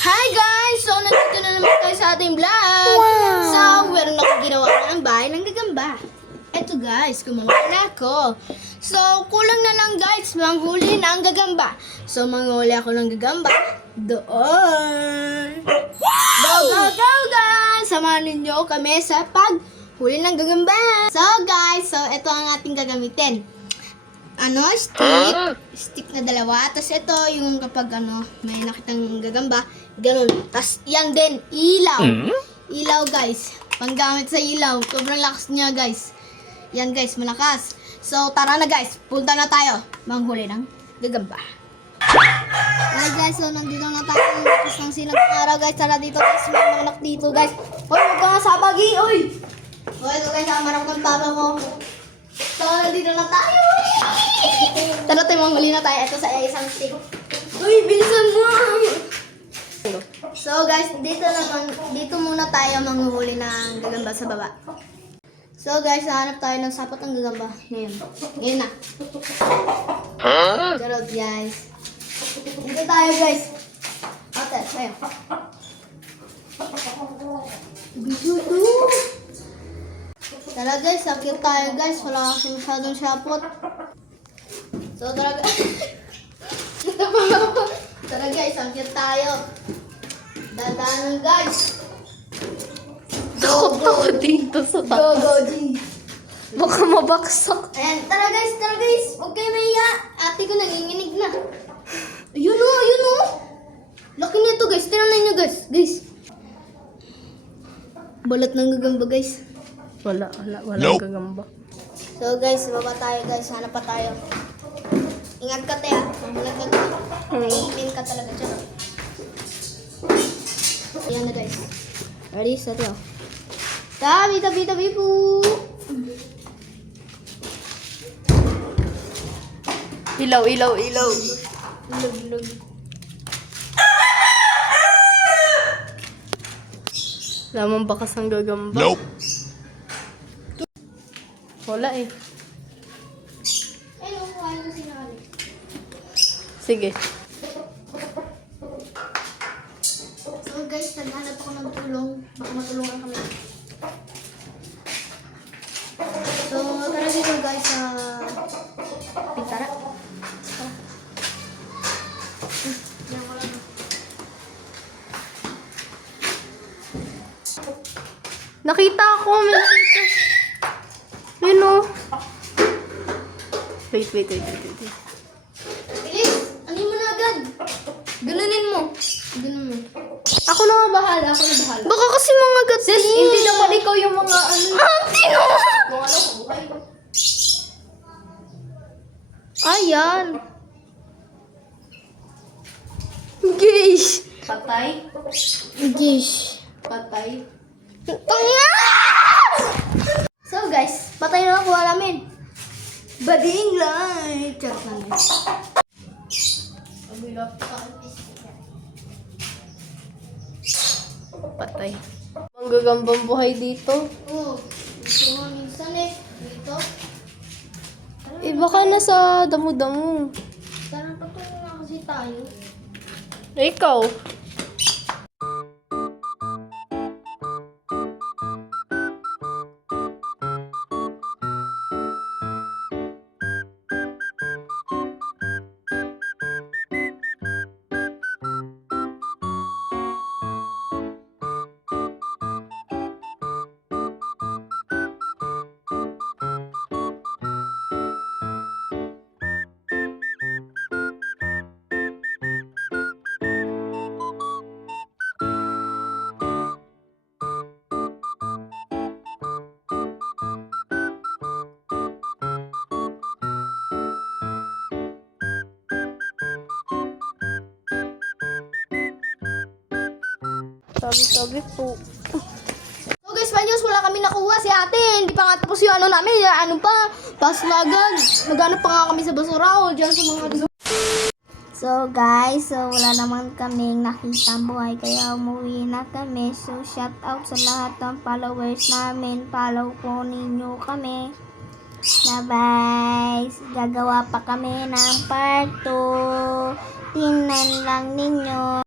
Hi guys! So, nandito na naman tayo sa ating vlog. So, meron akong ginawa ng bahay ng gagamba. Eto guys, gumawa na ako. So, kulang na lang guys, manghuli na ang gagamba. So, manghuli ako ng gagamba doon. Go, go, go guys! Samahan ninyo kami sa paghuli ng gagamba. So guys, eto ang ating gagamitin. Stick na dalawa. Tapos ito yung kapag may nakitang gagamba, ganun. Tapos yan din, ilaw. Ilaw guys, panggamit sa ilaw. Sobrang lakas niya guys. Yan guys, malakas. So tara na guys, punta na tayo manghuli ng gagamba. Hi guys, so nandito na tayo. Tapos ng silang araw guys, tara dito guys. May mga anak dito guys. Hoy, huwag ka nga sabagi, oy! Hoy, ito guys, amarap ng papa mo. So, nandito na tayo. Tara tayo, manghuli na tayo. Ito sa isang stick. Uy, bilisan mo! So guys, dito muna tayo manghuli ng gagamba sa baba. So guys, hahanap tayo ng sapot ng gagamba. Ngayon na. Charot guys. Dito tayo guys. Ate, tayo. Tara guys, sakit tayo guys. Wala kasi masyadong sapot. So tara guys. Tara guys, sakit tayo. Dadaanan guys. Takot ako dito sa Go, taas. go, G. Baka mabaksak. Ayan, tara guys, tara guys. Huwag kayo mahiya. Ate ko nanginginig na. Ayun o, ayun o. Laki nito guys. Tinanan nyo guys. Guys. Balat ng gagamba guys. Wala Nope. gagamba. So guys, baba tayo guys. Hanap pa tayo. Ingat ka tayo. Mabulag ka tayo. Iimin ka talaga dyan. Ayan na guys. Ready? Set go. Tabi po. Ilaw. Lug. Lamang bakas ang gagamba. Nope. Wala eh. Ayun, kuhain ko sinakali. Sige. So guys, naghanap ako ng tulong. Baka matulungan kami. So, tara dito guys sa pintara. Tara. Yan ko lang. Nakita ako. May nakita. Yun o. Wait. Bilis! Anin mo na agad. Ganunin mo. Ganun mo. Ako na bahala. Baka kasi mga gatis. Sis, hindi naman ikaw yung mga Tino! kung ano, buhay. Ayan. Guys. Patay. Gish. Patay. Tanga! So guys, patay na nakuha namin. Bading light. Charot lang guys. Pagbilap sa Patay. Ang gagambang buhay dito. Oo. Gusto nga minsan eh. Dito. Eh baka nasa damo-damo. Tara patungo nga kasi tayo. Ikaw. Sabi po. So guys, values, wala kami nakuha si ate. Hindi pa nga tapos yung namin. Pas na agad. Maghanap pa nga kami sa basura o dyan sa mga... So guys, wala naman kaming nakitang buhay kaya umuwi na kami. So shout out sa lahat ng followers namin. Follow po ninyo kami. Bye-bye. Gagawa pa kami ng part 2. Tingnan lang ninyo.